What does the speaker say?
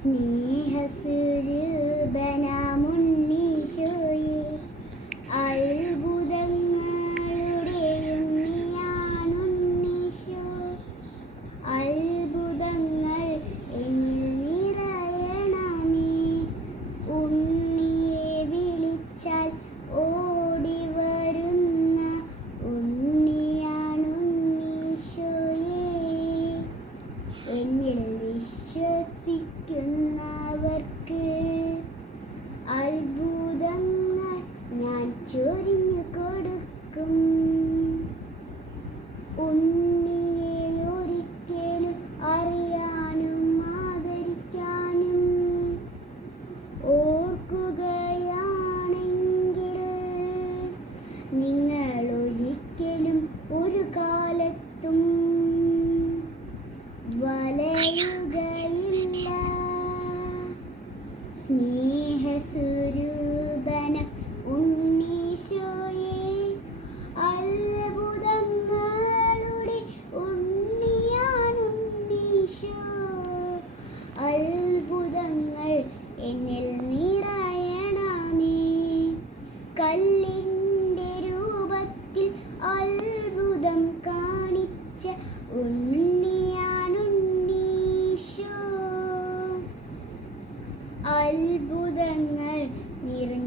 സ്നേഹസ്വരൂപനാമുണ്ണീശോയേ, അത്ഭുതങ്ങളുടെ ഉണ്ണിയാണുണ്ണീശോ. അത്ഭുതങ്ങൾ എന്നിൽ നിറയണമേ. ഉണ്ണിയെ വിളിച്ചാൽ ഓടി വരുന്ന ഉണ്ണിയാണുണ്ണീശോയേ. എന്നിൽ വിശ്വസിക്കുന്നവർക്ക് അത്ഭുതങ്ങൾ ഞാൻ ചൊരിഞ്ഞു കൊടുക്കും. ഉണ്ണിയെ ഒരിക്കലും അറിയാനും ആദരിക്കാനും ഓർക്കുകയാണെങ്കിൽ നിങ്ങൾ ഒരിക്കലും ഒരു കാലത്തും വലയുകയില്ല. സ്നേഹസ്വരൂപന ഉണ്ണീശോയേ, അത്ഭുതങ്ങളുടെ ഉണ്ണിയാണുണ്ണീശോ. അത്ഭുതങ്ങൾ എന്നിൽ നിറയണമേ. കല്ലിൻ്റെ രൂപത്തിൽ അത്ഭുതം കാണിച്ച ഉണ്ണിയാണുണ്ണീശോ. അത്ഭുതങ്ങൾ നിറഞ്ഞ